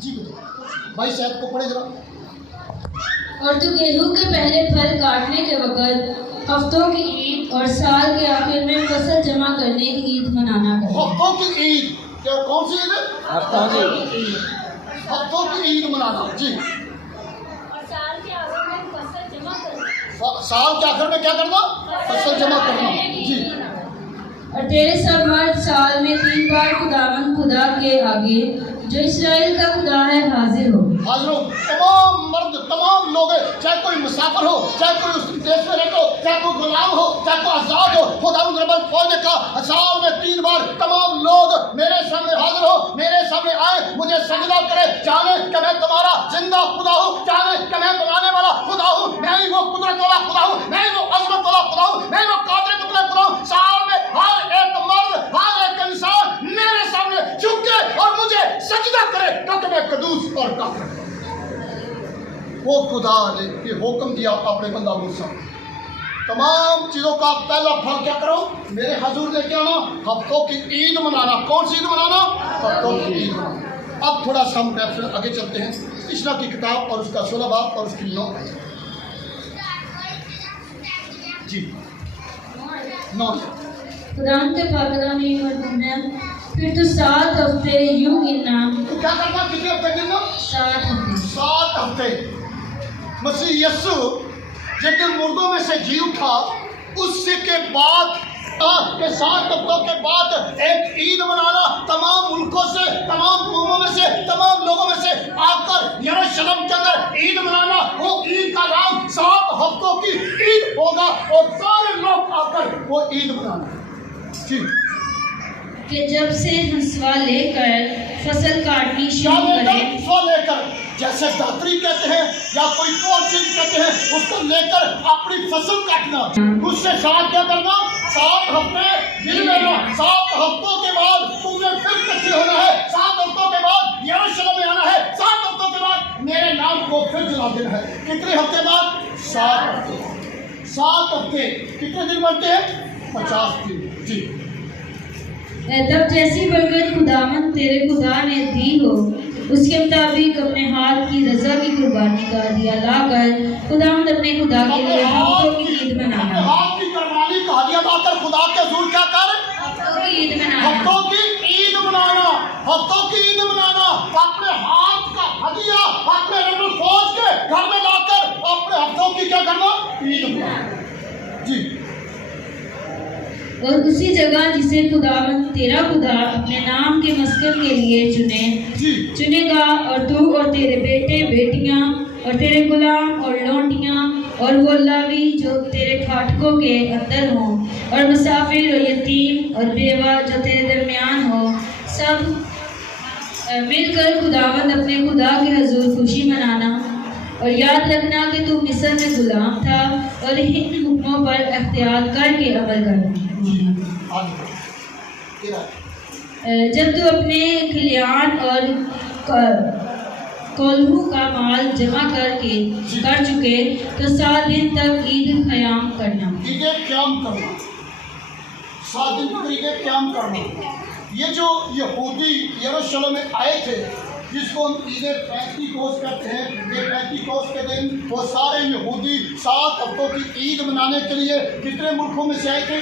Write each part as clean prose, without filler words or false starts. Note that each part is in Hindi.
जी भाई शायद को पढ़े जरा। और तू गेहूं के पहले फल काटने के वक़्त हफ्तों की ईद और साल के आखिर में फसल जमा करने की ईद मनाना करे। हफ्तों की ईद, क्या कौन सी ईद है? हफ्तों की ईद मनाना जी। और साल के आखिर में फसल जमा करना। साल के आखिर में क्या करना? फसल जमा करना जी। और तेरे सब मर्द साल में 3 बार खुदावंद खुदा के आगे जो इस्राएल का खुदा है हाजिर हो। हाजिर हो तमाम मर्द, तमाम लोग, चाहे कोई मुसाफिर हो, चाहे कोई उस देश में रहते हो, चाहे कोई गुलाम हो, चाहे कोई आजाद हो। खुदावंद रब्बुल फौज ने कहा साल में 3 बार तमाम लोग मेरे सामने हाजिर हो, मेरे सामने आए, मुझे सजदा करे, जाने कि मैं तुम्हारा जिंदा खुदा हूँ, जाने कि मैं बनाने वाला खुदा हूँ, मैं ही वो कुदरत वाला खुदा हूँ, मैं ही वो अजमत वाला खुदा हूँ, मैं ही वो कादिर मुतलक खुदा हूँ। साल में हर एक मर्द, हर एक इंसान मेरे सामने झुके और मुझे सजदा करे, क्योंकि मैं कदूस और काफिर। वो खुदा ने ये हुक्म दिया अपने बंदा मूसा, तमाम चीज़ों का पहला फल क्या करो? मेरे हजूर लेके आना, हफ्तों की ईद मनाना। कौन सी ईद मनाना? हफ्तों की ईद मनाना। अब थोड़ा सा हम आगे चलते हैं, इस्रा की किताब और उसका 16 बाब और उसकी 9 जी 9। खुदावंद के पाकलाम में यूं मरहूम है, फिर तो 7 हफ्ते यूं गिनना। तो क्या करना? कितने हफ्ते गिनना? 7 हफ्ते। 7 हफ्ते। मसीह यीशु जब मुर्दों में से जी उठा, उससे के बाद के 7 हफ्तों के बाद एक ईद मनाना, तमाम मुल्कों से, तमाम कौमों में से, तमाम लोगों में से आकर यरूशलेम के अंदर ईद मनाना। वो ईद का नाम 7 हफ्तों की ईद होगा और सारे लोग आकर वो ईद मनाना जी। कि जब से हंसुआ लेकर फसल काटनी शुरू करें, लेकर, जैसे दातरी कहते हैं या कोई और चीज कहते हैं, उसको लेकर अपनी फसल काटना, उससे साथ क्या करना? 7 हफ्ते गिन लेना। 7 हफ्तों के बाद तुमने फिर इकट्ठे होना है। 7 हफ्तों के बाद यरूशलेम में आना है। 7 हफ्तों के बाद मेरे नाम को फिर जला देना है। कितने हफ्ते बाद? 7 हफ्ते। 7 हफ्ते कितने दिन बनते हैं? 50 दिन जी। तब जैसी बरकत खुदावंद तेरे खुदा ने दी हो, उसके मुताबिक अपने हाथ की रजा की कुर्बानी का दिया लाकर खुदावंद अपने खुदा के लिए हफ्तों की ईद मनाना। हाथ की कुर्बानी का हदिया लाकर खुदा के हुजूर क्या कर? हफ्तों की ईद मनाना। हफ्तों की ईद मनाना। हफ्तों की ईद मनाना, अपने हाथ का हदिया अपने रब्बुल फौज के घर में लाकर अपने हफ्तों की क्या करना? ईद मनाना जी। और उसी जगह जिसे खुदावंद तेरा खुदा अपने नाम के मस्कन के लिए चुनेगा, और तू और तेरे बेटे बेटियां और तेरे गुलाम और लौंडियां और वो लावी जो तेरे फाटकों के अंदर हों, और मुसाफिर और यतीम और बेवा जो तेरे दरमियान हो, सब मिलकर खुदावंद अपने खुदा के हजूर खुशी मनाना। और याद रखना कि तू मिस्र में गुलाम था और इन हुक्मों पर एख्तियार करके अमल करना। जब तू अपने खलियान और कोल्हू का माल जमा कर चुके तो 7 दिन तक ईद क़याम करना। ईद क़याम करना, 7 दिन तक ईद क़याम करना। ये जो यहूदी यरूशलेम में आए थे, जिसको हम ईद पेंतीकोस्त कहते हैं, ये पेंतीकोस्त के दिन वो सारे यहूदी 7 हफ्तों की ईद मनाने के लिए कितने मुल्कों में से आए थे?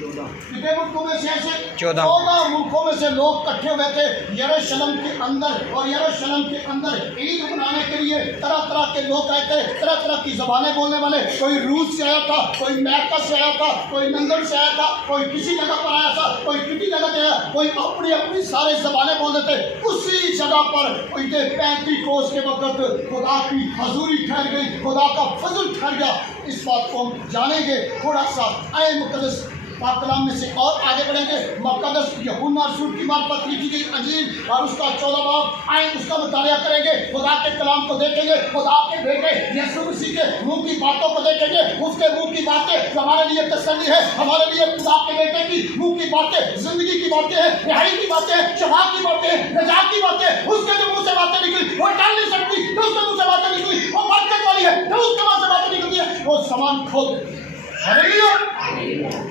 कितने मुल्कों में से ऐसे? 14 मुल्कों में से लोग इकट्ठे हुए थे यरूशलेम के अंदर। और यरूशलेम के अंदर ईद मनाने के लिए तरह तरह के लोग आए थे, तरह तरह की ज़बानें बोलने वाले। कोई रूस से आया था, कोई अमेरिका से आया था, कोई लंदन से आया था, कोई किसी जगह पर आया था, कोई किसी जगह से आया, कोई अपनी अपनी सारे ज़बानें बोलते थे। उसी जगह पर ईद पेंतीकोस्त के वक्त खुदा की हजूरी ठहर गई, खुदा का फजल ठहर गया। इस बात को हम जानेंगे थोड़ा सा। आए मुकद्दस पाकलाम में से और आगे बढ़ेंगे। मुकद्दस यूहन्ना रसूल की मार्फत लिखी गई अंजील और उसका 14 बाब, आए उसका मुतालिया करेंगे, खुदा के कलाम को देखेंगे, खुदा के बेटे यीशु मसीह के मुंह की बातों को देखेंगे। उसके मुंह की बातें हमारे लिए तसल्ली है, हमारे लिए खुदा के बेटे की मुंह की बातें जिंदगी की बातें हैं, रिहाई की बातें हैं, शफा की बातें हैं, नजात की बातें। उसके जो मुंह से बातें निकली वो टाल नहीं सकती, जो उसके मुंह से बातें निकली वो बरकत वाली है, जो उसके मुंह से बातें निकलती है वो समान खोल देती है।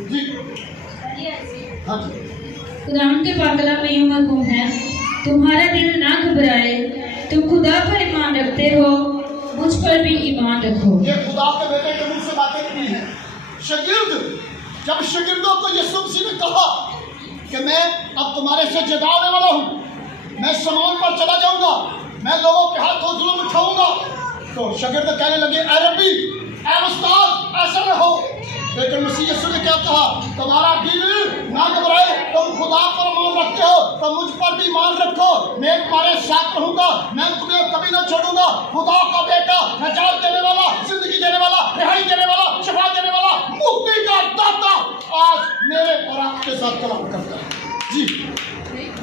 जी हाँ जी। खुदावंद के पाकलाम में यूं मरहूम है, तुम्हारा दिल ना घबराए तुम खुदा पर ईमान रखते हो, मुझ पर भी ईमान रखो। ये खुदा के बेटे के मुंह से बातें की हैं। शागिर्द, जब शागिर्दों को यीशु मसीह ने कहा कि मैं अब तुम्हारे से जुदा होने वाला हूँ, मैं शमौन पर चला जाऊंगा, मैं लोगों के हाथों जुल्म उठाऊंगा, तो शागिर्द कहने लगे, ऐ रब्बी, ऐ उस्ताद, ऐसा न हो। लेकिन मसीह यीशु ने क्या कहा, तुम्हारा दिल ना घबराए, तुम खुदा पर ईमान रखते हो तो मुझ पर भी ईमान रखो, मैं तुम्हारे साथ रहूंगा, मैं तुम्हें कभी ना छोड़ूंगा। खुदा का बेटा, निजात देने वाला, जिंदगी देने वाला, रिहाई देने वाला, शिफा देने वाला, मुक्ति का दाता आज मेरे और आपके साथ कलाम करता है। जी,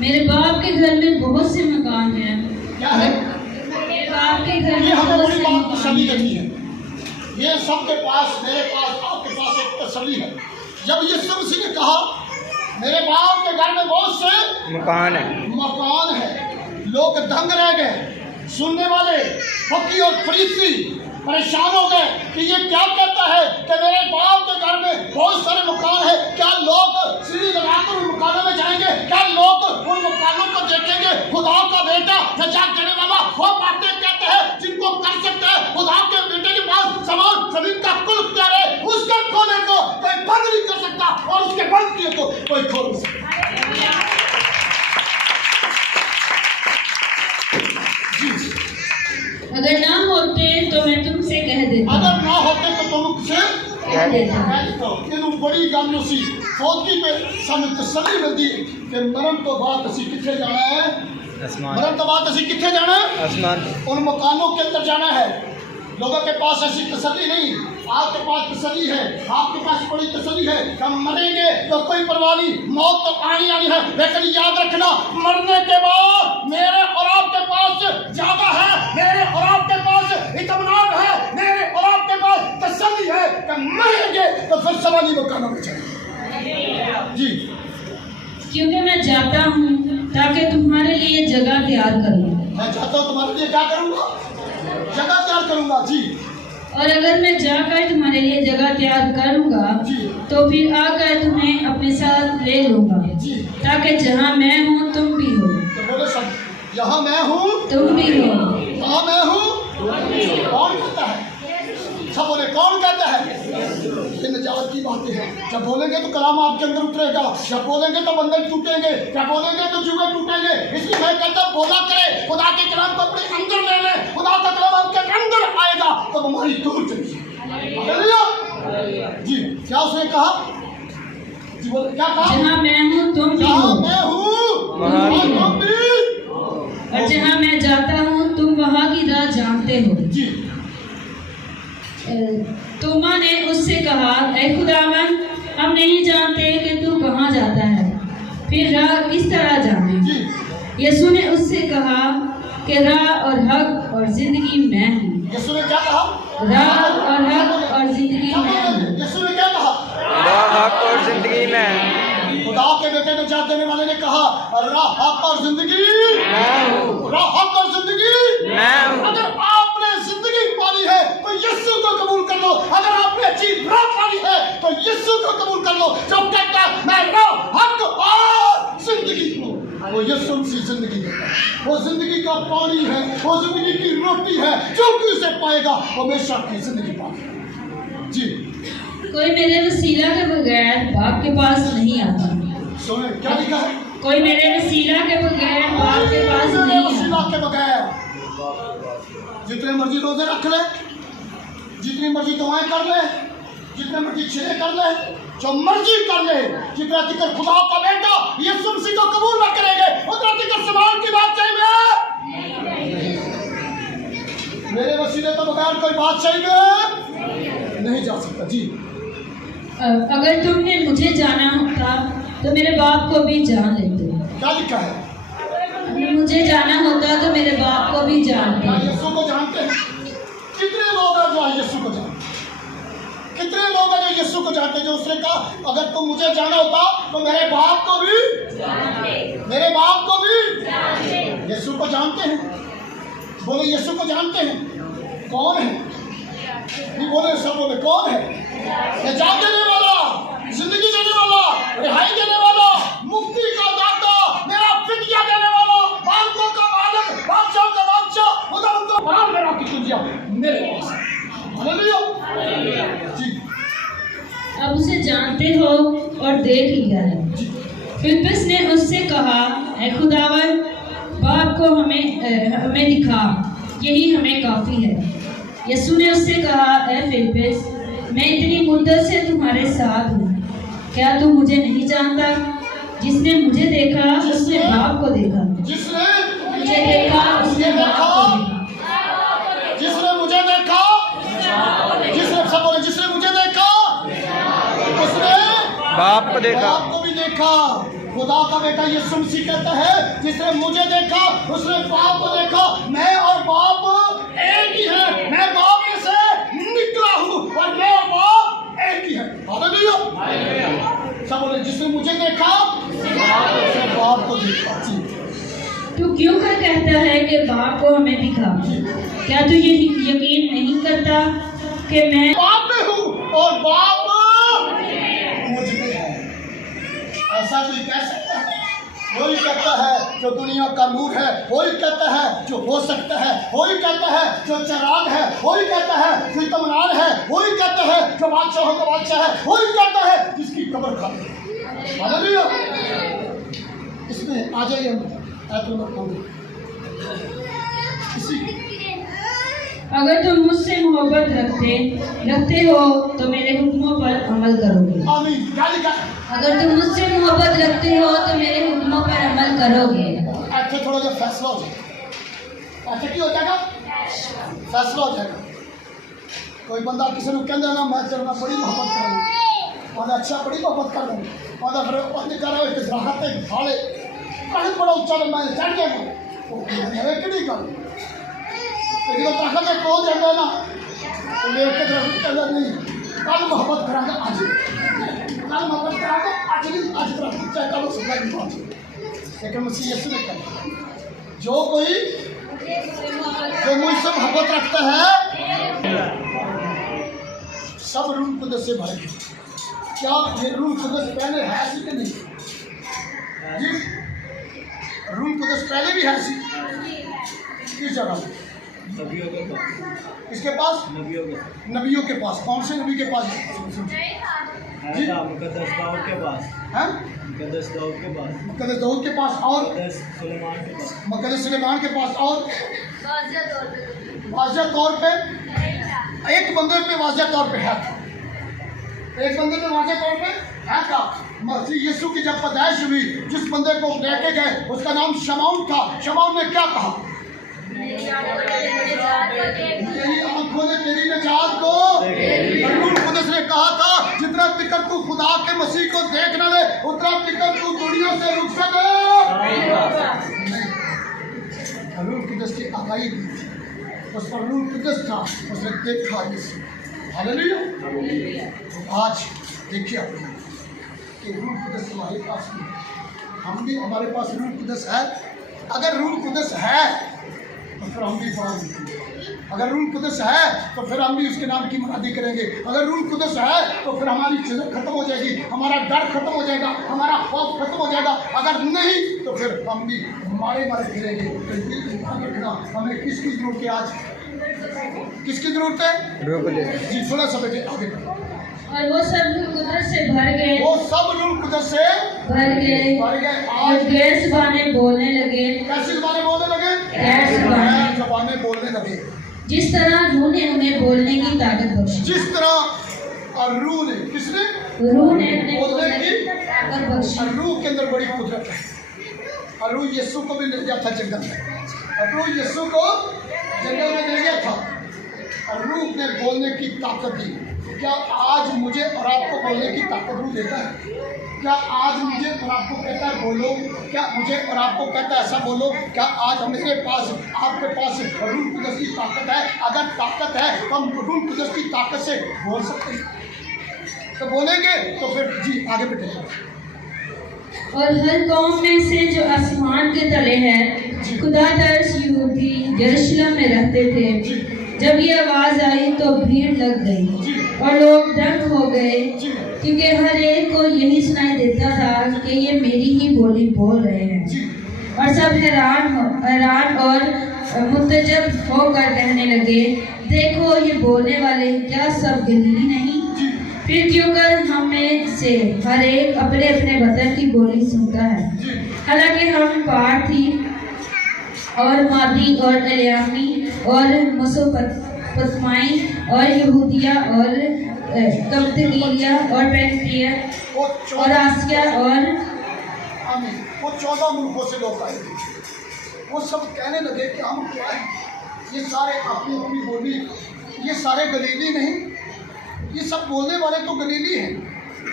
मेरे बाप के घर में बहुत से मकान हैं। क्या है? मेरे बाप के घर ये में हमें बहुत बड़ी से बात तसल्ली मकान देती हैं। है। ये सबके पास, मेरे पास, आपके पास एक तसल्ली है। जब यीशु मसीह ने कहा मेरे बाप के घर में बहुत से मकान है, लोग दंग रह गए, सुनने वाले फकीर और फरीसी परेशान हो गए कि ये क्या कहता है कि मेरे बाप के घर में बहुत सारे मकान है। क्या लोग सीढ़ी लगाकर उन मकानों में जाएंगे? क्या लोग उन मकानों को देखेंगे? खुदा का बेटा, निजात देने वाला, वो बातें कहते हैं जिनको कर सकते हैं। खुदा के बेटे के पास सामान जमीन का कुल क्या है, उसके खोले को कोई बंद नहीं कर सकता और उसके बंद किए को कोई खोल नहीं सकता। अगर ना होते तो मैं तुमसे कह देता। अगर ना होते तो तुम मुझसे कह देता। ਇਹਨੂੰ ਬੜੀ ਗੱਲ ਨੂੰ ਸੀ ਸੋਚਦੀ ਪਈ, ਸਾਨੂੰ ਤਸੱਲੀ ਮਿਲਦੀ ਕਿ ਮਰਨ ਤੋਂ ਬਾਅਦ ਅਸੀਂ ਕਿੱਥੇ ਜਾਣਾ ਹੈ। मरण के बाद ਅਸੀਂ कितने जाना है? आसमान। उन मकानों के अंदर जाना है। लोगों के पास ऐसी तसल्ली नहीं, आपके पास तसल्ली है, आपके पास बड़ी तसल्ली है। हम मरेंगे तो कोई परवाह नहीं, मौत तो आनी आनी है, लेकिन याद रखना मरने के बाद मेरे और आपके पास ज्यादा है, मेरे और आपके पास इत्मीनान है, मेरे और आपके पास तसल्ली है कि मरेंगे तो फिर सवाली मकानों में जाएंगे। जी, क्योंकि मैं जाता हूँ ताकि तुम्हारे लिए जगह तैयार करूँ। मैं चाहता हूँ तुम्हारे लिए क्या करूँगा? जगह तैयार करूँगा। जी, और अगर मैं जाकर तुम्हारे लिए जगह तैयार करूँगा जी, तो फिर आकर तुम्हें अपने साथ ले लूँगा, जी। ताकि जहाँ मैं हूँ तुम भी हो। तो बोले सब, यहाँ मैं हूँ, तुम भी हो। कहाँ मैं हूँ, कौन कहता है? सब बोले कौन कहता है? ये निजात की बातें हैं। जब बोलेंगे तो कलाम आपके अंदर उतरेगा, जब बोलेंगे तो बंधन टूटेंगे, जब बोलेंगे तो जुए टूटेंगे। इसलिए मैं कहता हूँ बोला करे, खुदा के कलाम को अपने अंदर ले ले, खुदा का कलाम आपके अंदर आएगा तो हमारी दूर चली। हालेलुया। जी, क्या उसने कहा? जी बोले क्या कहा? जहाँ मैं हूँ तुम भी जहाँ हो, मैं हूँ और तुम भी। और जहाँ मैं जाता हूँ तुम वहाँ की राह जानते हो। जी, तोमा ने उससे कहा, ऐ खुदावन, हम नहीं जानते कि तू कहाँ जाता है, फिर राह किस तरह जाने? जी। यीशु ने उससे कहा कि राह और हक और जिंदगी मैं हूँ। यीशु ने क्या कहा? राह और हक और जिंदगी मैं हूँ। यीशु ने क्या कहा? राह, हक और जिंदगी में। खुदा के बेटे ने निजात देने वाले ने कहा राह, हक और जिंदगी मैं हूँ। राह, हक और जिंदगी मैं हूँ। अगर आपने जिंदगी पानी है तो यीशु को कबूल कर लो। अगर आपने अच्छी राह पानी है तो यीशु को कबूल कर लो। जो कहता है मैं राह, हक और जिंदगी हूँ, वो यीशु मसीह जिंदगी देता है। वो जिंदगी का पानी है, वो जिंदगी की रोटी है। जो भी उसे पाएगा वो हमेशा की जिंदगी पाएगा। जी, कोई मेरे वसीला के बगैर बाप के पास नहीं आता। सुने क्या लिखा है? कोई मेरे वसीला के बगैर बाप के पास नहीं वसीला आता। के बगैर जितने मर्जी रोजे रख ले, जितनी मर्जी दुआएं कर ले, जितने मर्जी छिले कर ले, जो मर्जी कर ले, जितना तिकर खुदा का बेटा यीशु मसीह को कबूल न करेंगे उतना तिकर सवाल की बात चाहिए। मेरे वसीले तो बगैर कोई बात चाहिए नहीं जा सकता। जी, अगर तुमने मुझे जाना होता तो मेरे बाप को भी जान लेते। क्या लिखा है? अगर मुझे जाना होता तो मेरे बाप को भी क्या जानते। यीशु को जानते हैं? कितने लोग हैं जो यीशु को जानते? कितने लोग हैं जो यीशु को जानते? जो उसने कहा अगर तुम मुझे जाना होता तो मेरे बाप को भी, मेरे बाप को भी। यीशु को जानते हैं? बोले यीशु को जानते हैं? कौन है? नहीं बोले, सब बोले कौन है? निजात देने वाला, जिंदगी देने वाला, रिहाई देने वाला, मुक्ति का दाता, मेरा फिदिया देने वाला, बालकों का बालक, बादशाह का बादशाह, जानते हो और देख लिया है। फिलिप्पुस ने उससे कहा, ऐ खुदावन, बाप को हमें दिखा, यही हमें काफ़ी है। यीशु ने उससे कहा, ऐ फिलिप्पुस, मैं इतनी मुद्दत से तुम्हारे साथ हूँ, क्या तू मुझे नहीं जानता? जिसने मुझे देखा उसने बाप को देखा। जिसने मुझे देखा उसने बाप को देखा। जिसने मुझे देखा, जिसने सब बोले, जिसने मुझे देखा उसने बाप को देखा। बाप को भी देखा। खुदा का बेटा यीशु मसीह कहता है, जिसने मुझे देखा उसने बाप को देखा। मैं और बाप एक ही है। मैं बाप में से निकला हूँ और मैं और बाप एक ही है। हालेलुया। सब बोले, जिसने मुझे देखा उसने बाप को देखा। जी। तू क्यों कर कहता है कि बाप को हमें दिखा? क्या तू ये यकीन नहीं करता कि मैं बाप में हूँ और बाप मुझ में है? ऐसा कोई कह सकता है? वही कहता है जो दुनिया का नूर है, वही कहता है जो हो सकता है, वही कहता है जो चिराग है, वही कहता है जो इत्मीनान है, वही कहता है जो बादशाह का बादशाह है, वही कहता है जिसकी कब्र खाली है। हालेलुया। इसमें आ जाइए हम इसी अगर तुम मुझसे मोहब्बत रखते हो तो मेरे हुक्मों पर अमल करोगे। आमीन। क्या लिखा? अगर तुम मुझसे मोहब्बत रखते हो तो मेरे हुक्मों पर अमल करोगे। अच्छा, थोड़ा सा फैसला हो जाएगा। अच्छा, क्या हो जाएगा? फैसला हो जाएगा। कोई बंदा किसी को कहता है ना, मैं तेरे में बड़ी मोहब्बत करूँगा, और अच्छा बड़ी मोहब्बत कर दूँगा, और फिर बंद कर रहे हो राहत है भाड़े बहुत बड़ा उच्चा मैं चढ़ जाएगा कि नहीं कर जो ताकत में पहुँच जाएगा ना, तो लेके कहता नहीं, कल मोहब्बत कराएगा आज, कल मोहब्बत कराएगा आज नहीं, आज करा चाहे कल सुबह की बात। लेकिन मसीह यीशु ने कहा, जो मुझसे मोहब्बत रखता है सब रूह कुदस से भरे। क्या ये रूह कुदस पहले है ऐसी कि नहीं? जी, रूह कुदस पहले भी है ऐसी। किस जगह? नबियों के पास। किसके पास? नबियों के पास। कौन से नबी के पास? मुकद्दस दाऊद के पास। हैं? मुकद्दस दाऊद के पास। मुकद्दस दाऊद के पास और मुकद्दस सुलेमान के पास। मुकद्दस सुलेमान के पास और वाज़ह तौर पे एक बंदे पे वाज़ह तौर पे है था। एक बंदे पे वाज़ह तौर पे है था। मसीह यीशु की जब पैदाइश हुई, जिस बंदे को लेके गए उसका नाम शमौन था। शमौन ने क्या कहा? मेरी आंखों ने तेरी निजात को। रूह कुदस ने कहा था, जितना तिकर तू खुदा के मसीह को देख न ले, उतना तिकर तू दुनिया से रुक सके। रूह कुदस की आगाही दी थी, उस पर रूह कुदस था, उसने देखा यीशु। हालेलुया। आज देखिए अपने कि रूह कुदस हमारे पास भी है। हम भी, हमारे पास रूह कुदस है। अगर रूह कुदस है तो फिर हम भी पढ़ेंगे। अगर रूह कुदस है तो फिर हम भी उसके नाम की मुनादी करेंगे। अगर रूह कुदस है तो फिर हमारी चीज़ें खत्म हो जाएगी, हमारा डर खत्म हो जाएगा, हमारा खौफ खत्म हो जाएगा। अगर नहीं तो फिर हम भी मारे फिरेंगे। रखना हमें किसकी जरूरत है? आज किसकी जरूरत है? जी, थोड़ा सा बेटे आगे। और वो सब रूह कुदस से भर गए। वो सब रूह कुदस से भर गए और गैर ज़बानें बोलने लगे। कैसी ज़बानें बोलने लगे? गैर ज़बानें बोलने लगे। जिस तरह रूह ने उन्हें बोलने की ताकत बख्शी। जिस तरह और रूह ने, किसने? रूह ने उन्हें बोलने की ताकत बख्शी। रूह के अंदर बड़ी कुदरत है। और रूह यीशु को भी ले गया था जंगल में, और रूह यीशु को जंगल में ले गया था और रूह ने बोलने की ताकत दी। क्या आज मुझे और आपको बोलने की ताकत रूह देता है? क्या आज मुझे और आपको कहता है बोलो? क्या मुझे और आपको कहता है ऐसा बोलो? क्या आज हमारे पास, आपके पास रूह कुदस की ताकत है? अगर ताकत है तो हम रूह कुदस की ताकत से बोल सकते हैं, तो बोलेंगे। तो फिर जी आगे बढ़ेंगे। और हर कौम में से जो आसमान के तले है, खुदा दर्श यहूदी यरूशलेम में रहते थे। जब ये आवाज़ आई तो भीड़ लग गई और लोग दंग हो गए, क्योंकि हर एक को यही सुनाई देता था कि ये मेरी ही बोली बोल रहे हैं। और सब हैरान और मुतजब होकर कहने लगे, देखो ये बोलने वाले क्या सब गलीली नहीं? फिर क्यों कर हम में से हर एक अपने अपने वतन की बोली सुनता है। जी हालांकि हम पारथी और मादी और एलियामी और मेसोपोटामी और यहूदिया और कप्तलिया और पैंटिया वो और आसिया और आमीन, वो 14 मुल्कों से लोग आए थे। वो सब कहने लगे कि हम क्या है, ये सारे अपनी अपनी बोली, ये सारे गलीली नहीं, ये सब बोलने वाले तो गलीली हैं।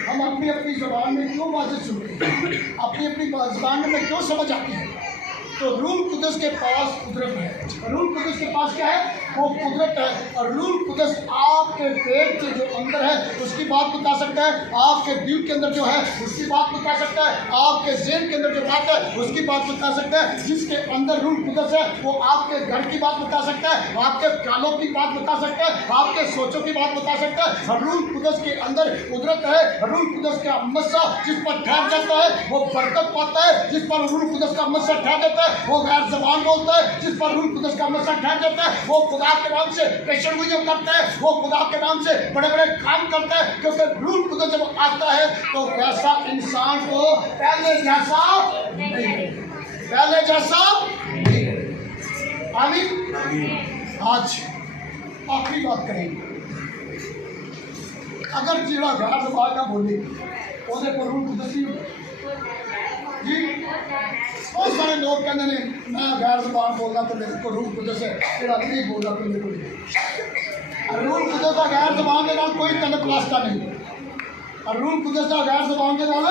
हम अपनी अपनी ज़बान में क्यों बातें सुनते हैं, अपनी अपनी ज़बान में क्यों समझ आती है। तो रूह कुदस के पास कुदरत है। रूह कुदस के पास क्या है, वो कुदरत है। और रूह कुदस आपके पेट के जो अंदर है उसकी बात बता सकता है, आपके दिल के अंदर जो है उसकी बात बता सकता है, आपके ज़हन के अंदर जो बात है उसकी बात बता सकता है। जिसके अंदर रूह कुदस है वो आपके घर की बात बता सकता है, आपके ख्यालों की बात बता सकता है, आपके सोचों की बात बता सकता है। रूह कुदस के अंदर कुदरत है। रूह कुदस का मस्सा जिस पर ठहर जाता है वो बरकत पाता है। जिस पर रूह कुदस का मस्सा ठहर जाता है वो गैर ज़बान बोलता है। जिस पर रूह कुदस का मस्सा ठहर जाता है वो खुदा के नाम से पेशेंगोइयां करता है, वो खुदा के नाम से बड़े बड़े काम करता है। क्योंकि रूह कुदस जब आता है तो वैसा इंसान को पहले जैसा नहीं, पहले जैसा नहीं। आमीन। आज आखिरी बात करेंगे। अगर जिला गैर ज़बान ना बोले ਉਹਦੇ पर रूह कुदस ही जी। बहुत सारे लोग कहते हैं मैं गैर ज़बान बोलना तो मेरे को रूह कुदस है, तेरा नहीं बोलना तो मेरे को रूह कुदस का गैर ज़बान के नाल कोई तलक वास्ता नहीं। और रूह कुदस का गैर ज़बान के नाल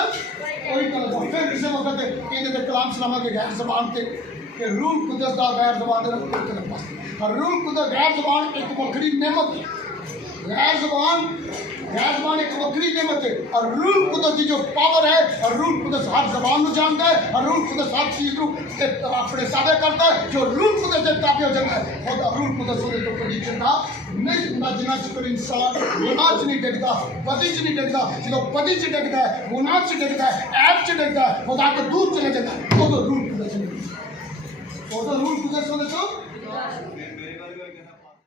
कोई तलक। फिर किसी वक्त कहते कलाम सलामा के गैर ज़बान थे कि रूह कुदस का गैर ज़बान के नाल कोई तलक वास्ता। और रूह कुदस गैर ज़बान एक वक्री नेमत है। गैर ज़बान एक वक्री नेमत है। और रूह कुदस की जो पावर है, और रूह कुदस हर ज़बान को जानता है, और रूह कुदस हर चीज़ को अपने सादे करता है। जो रूह कुदस से ताबे हो जाता है और रूह कुदस होने तो कभी चलता नहीं। जिन्ना चिकर इंसान गुनाह च नहीं डिगता, बदी च नहीं डिगता। जो बदी च डिगता है, गुनाह च डिगता है, ऐब च डिगता है, खुदा तो दूर चले जाता है। वो तो रूह कुदस होने तो